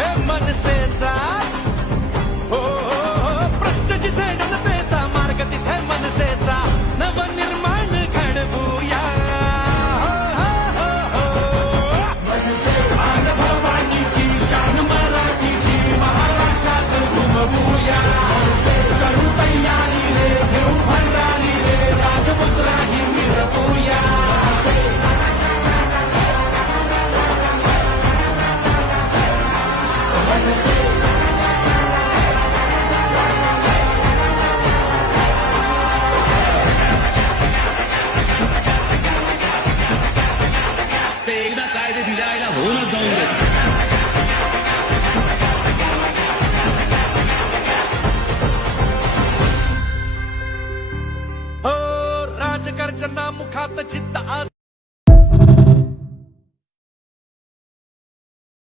हे मनसेचाच हो प्रश्न जिथे जनतेचा मार्ग तिथे मनसेचा नवनिर्माण घडवूया मनसे मानभवानीची शान मराठीची महाराष्ट्रात घुमवूया करू तयारी रे घेऊ भरारी रे राजमुद्रा ही मिरवूया ते एकदा काय ते तिच्या आईला होऊनच जाऊन दे. हो राजगर्जना मुखात चित्त आज